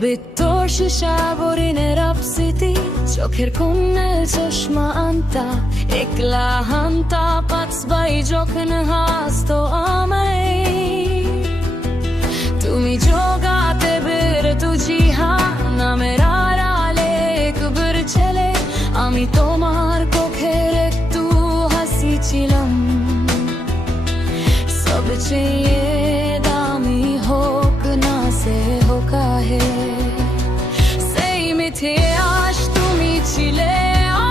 Bittor sisávoriné rapsiti, csokher kunnel csosma anta, ekla hanta patsbai jokhan hasto amai. Tumi jogate bir tuji ha, namer arale ekbar chele, ami tomar kokher ektu hasi chilam. Sab chahiye dami hok na se hoka hai. মিথে আশ তুমি ছিলে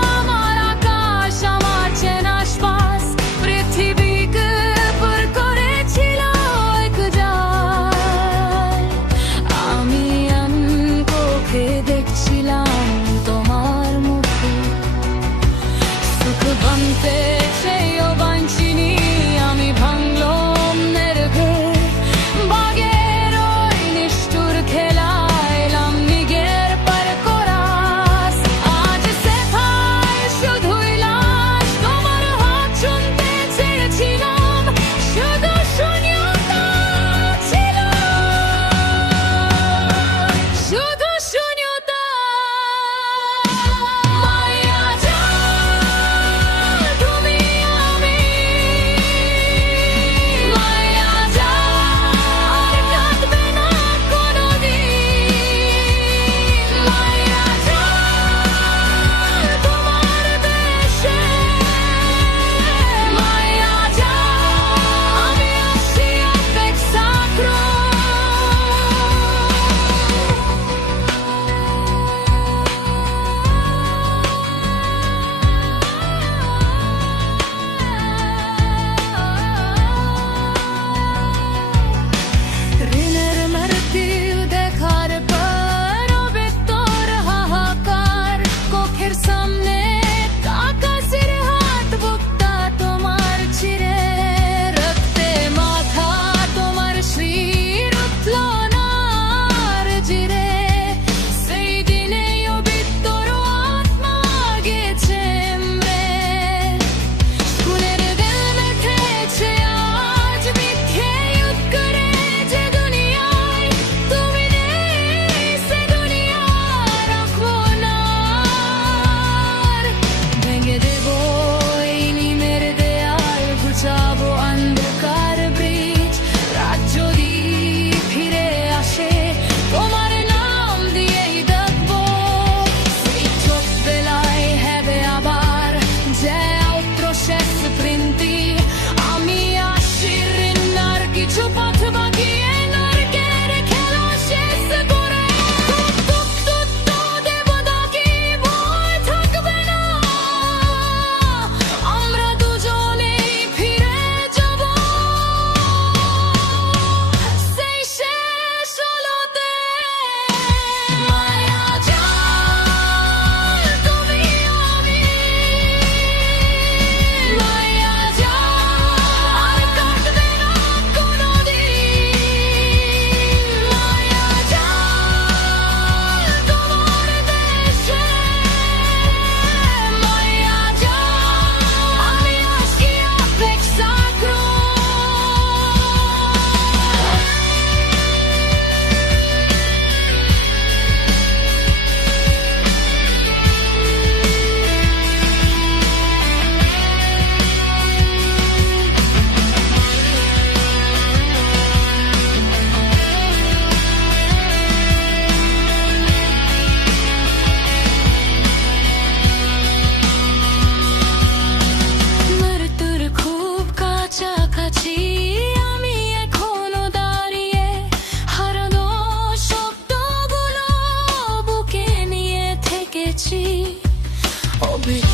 আমার আকাশ আমার চেনাশবাস পৃথিবীকে পর করেছিল এক জাল আমি চোখে দেখছিলাম তোমার মুখে সুখ ভাঙতে চেয়েও বাঞ্ছিনি আমি ভাঙলাম নির্ঘর বাগের ওই নিষ্ঠুর খেলা Be